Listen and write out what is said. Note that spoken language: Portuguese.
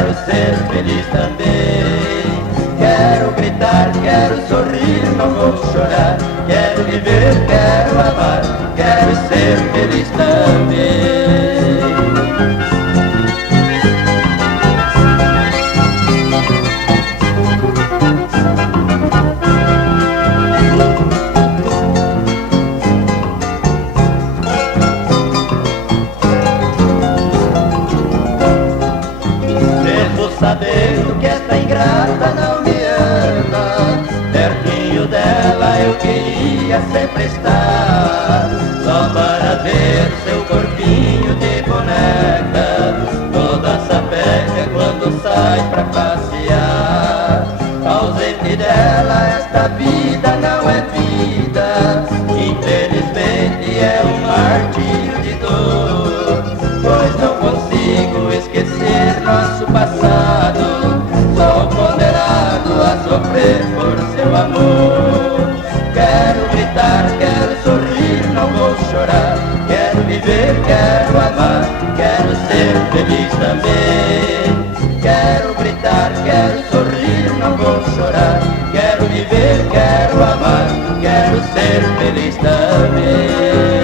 quero ser feliz também. Quero gritar, quero sorrir, não vou chorar. Quero viver, quero amar, quero ser feliz também. Sabendo que esta ingrata não me ama, pertinho dela eu queria sempre estar, só para ver seu corpinho de boneca, toda sapeca quando sai pra passear. Ausente dela esta vida não é vida, infelizmente é um martírio de dor, pois não consigo esquecer nosso passado, sou condenado a sofrer por seu amor. Quero gritar, quero sorrir, não vou chorar. Quero viver, quero amar, quero ser feliz também. Quero gritar, quero sorrir, não vou chorar. Quero viver, quero amar, quero ser feliz também.